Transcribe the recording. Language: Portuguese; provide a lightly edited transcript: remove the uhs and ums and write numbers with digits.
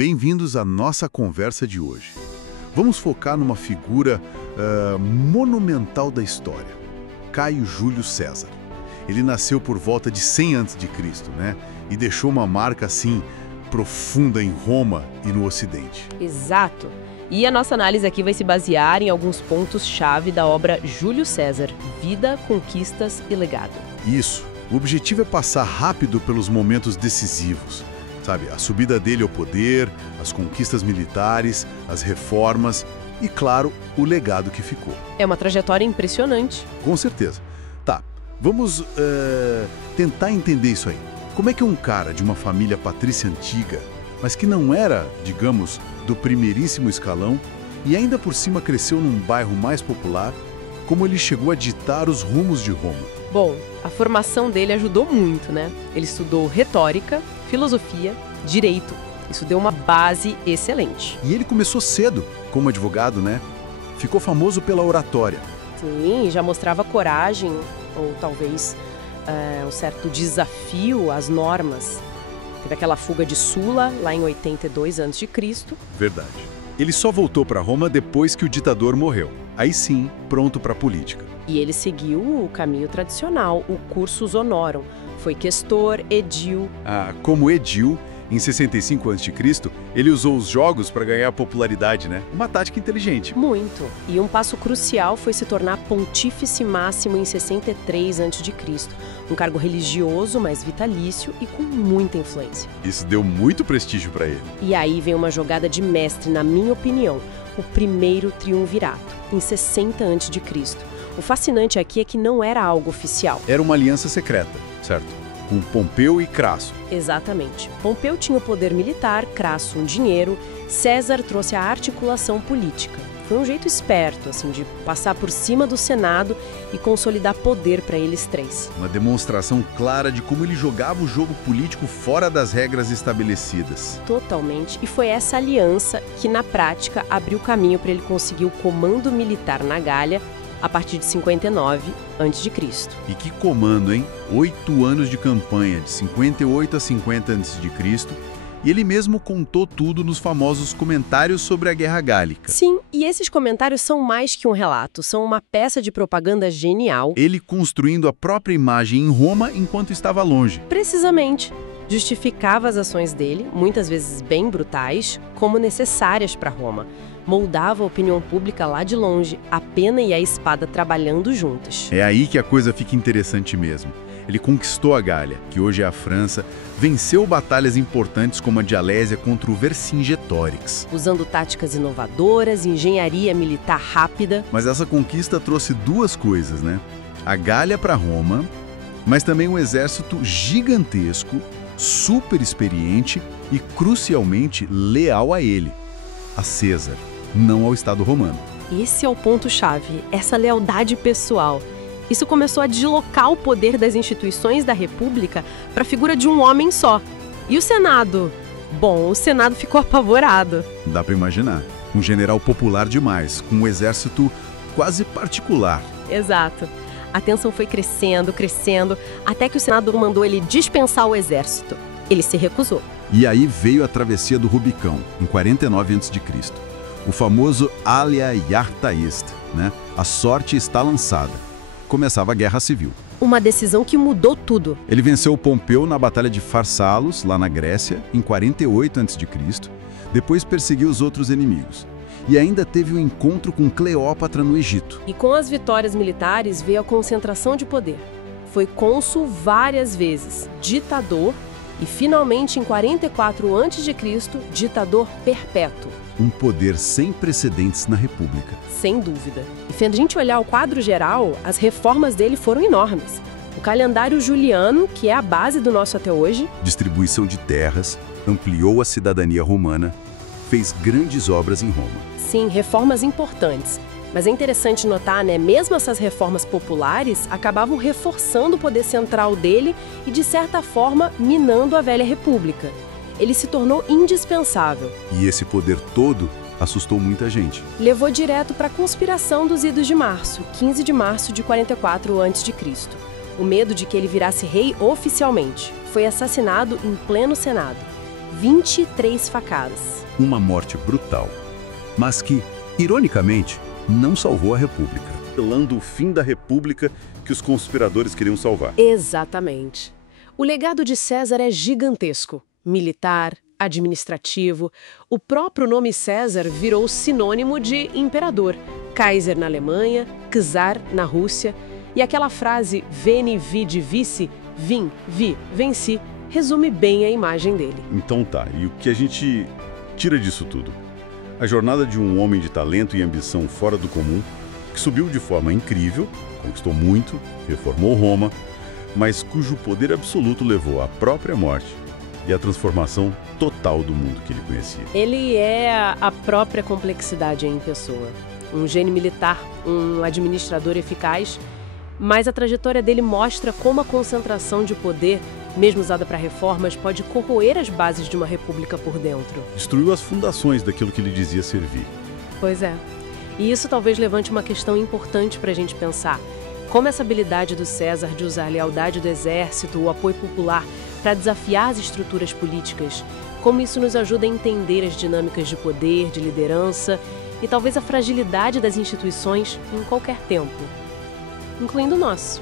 bem-vindos à nossa conversa de hoje. Vamos focar numa figura monumental da história, Caio Júlio César. Ele nasceu por volta de 100 a.C., né? E deixou uma marca, assim, profunda em Roma e no Ocidente. Exato. E a nossa análise aqui vai se basear em alguns pontos-chave da obra Júlio César, Vida, Conquistas e Legado. Isso. O objetivo é passar rápido pelos momentos decisivos, sabe? A subida dele ao poder, as conquistas militares, as reformas e, claro, o legado que ficou. É uma trajetória impressionante. Com certeza. Tá, vamos tentar entender isso aí. Como é que um cara de uma família patrícia antiga, mas que não era, digamos, do primeiríssimo escalão, e ainda por cima cresceu num bairro mais popular, como ele chegou a ditar os rumos de Roma? Bom, a formação dele ajudou muito, né? Ele estudou retórica, filosofia, direito. Isso deu uma base excelente. E ele começou cedo, como advogado, né? Ficou famoso pela oratória. Sim, já mostrava coragem, ou talvez um certo desafio às normas. Teve aquela fuga de Sula, lá em 82 a.C. Verdade. Ele só voltou para Roma depois que o ditador morreu. Aí sim, pronto para a política. E ele seguiu o caminho tradicional, o cursus honorum. Foi questor, edil. Como edil, em 65 a.C., ele usou os jogos para ganhar popularidade, né? Uma tática inteligente. Muito. E um passo crucial foi se tornar pontífice máximo em 63 a.C., um cargo religioso, mas vitalício e com muita influência. Isso deu muito prestígio para ele. E aí vem uma jogada de mestre, na minha opinião, o primeiro triunvirato, em 60 a.C. O fascinante aqui é que não era algo oficial. Era uma aliança secreta, certo? Com Pompeu e Crasso. Exatamente. Pompeu tinha o poder militar, Crasso um dinheiro, César trouxe a articulação política. Foi um jeito esperto, assim, de passar por cima do Senado e consolidar poder para eles três. Uma demonstração clara de como ele jogava o jogo político fora das regras estabelecidas. Totalmente. E foi essa aliança que, na prática, abriu caminho para ele conseguir o comando militar na Gália a partir de 59 a.C. E que comando, hein? 8 anos de campanha, de 58 a 50 a.C., e ele mesmo contou tudo nos famosos comentários sobre a Guerra Gálica. Sim, e esses comentários são mais que um relato, são uma peça de propaganda genial. Ele construindo a própria imagem em Roma enquanto estava longe. Precisamente. Justificava as ações dele, muitas vezes bem brutais, como necessárias para Roma. Moldava a opinião pública lá de longe, a pena e a espada trabalhando juntas. É aí que a coisa fica interessante mesmo. Ele conquistou a Gália, que hoje é a França, venceu batalhas importantes como a de Alésia contra o Vercingetorix. Usando táticas inovadoras, engenharia militar rápida. Mas essa conquista trouxe duas coisas, né? A Gália para Roma, mas também um exército gigantesco, super experiente e crucialmente leal a ele, a César, não ao Estado romano. Esse é o ponto-chave, essa lealdade pessoal. Isso começou a deslocar o poder das instituições da República para a figura de um homem só. E o Senado? Bom, o Senado ficou apavorado. Dá para imaginar. Um general popular demais, com um exército quase particular. Exato. A tensão foi crescendo, até que o Senado mandou ele dispensar o exército. Ele se recusou. E aí veio a travessia do Rubicão, em 49 a.C. O famoso Alia Iarta Est, né? A sorte está lançada. Começava a Guerra Civil. Uma decisão que mudou tudo. Ele venceu Pompeu na Batalha de Farsalos, lá na Grécia, em 48 a.C. Depois perseguiu os outros inimigos. E ainda teve um encontro com Cleópatra no Egito. E com as vitórias militares veio a concentração de poder. Foi cônsul várias vezes, ditador e, finalmente, em 44 a.C., ditador perpétuo. Um poder sem precedentes na República. Sem dúvida. E se a gente olhar o quadro geral, as reformas dele foram enormes. O calendário juliano, que é a base do nosso até hoje. Distribuição de terras, ampliou a cidadania romana, fez grandes obras em Roma. Sim, reformas importantes. Mas é interessante notar, né? Mesmo essas reformas populares acabavam reforçando o poder central dele e, de certa forma, minando a velha república. Ele se tornou indispensável. E esse poder todo assustou muita gente. Levou direto para a conspiração dos Idos de Março, 15 de março de 44 a.C. O medo de que ele virasse rei oficialmente. Foi assassinado em pleno Senado. 23 facadas. Uma morte brutal, mas que, ironicamente, não salvou a República. Selando o fim da República que os conspiradores queriam salvar. Exatamente. O legado de César é gigantesco. Militar, administrativo. O próprio nome César virou sinônimo de imperador. Kaiser na Alemanha, czar na Rússia. E aquela frase veni, vidi, vici, vim, vi, venci, resume bem a imagem dele. Então tá, e o que a gente tira disso tudo? A jornada de um homem de talento e ambição fora do comum, que subiu de forma incrível, conquistou muito, reformou Roma, mas cujo poder absoluto levou à própria morte e à transformação total do mundo que ele conhecia. Ele é a própria complexidade em pessoa. Um gênio militar, um administrador eficaz, mas a trajetória dele mostra como a concentração de poder, mesmo usada para reformas, pode corroer as bases de uma república por dentro. Destruiu as fundações daquilo que ele dizia servir. Pois é. E isso talvez levante uma questão importante para a gente pensar. Como essa habilidade do César de usar a lealdade do exército, o apoio popular, para desafiar as estruturas políticas, como isso nos ajuda a entender as dinâmicas de poder, de liderança e talvez a fragilidade das instituições em qualquer tempo, incluindo o nosso.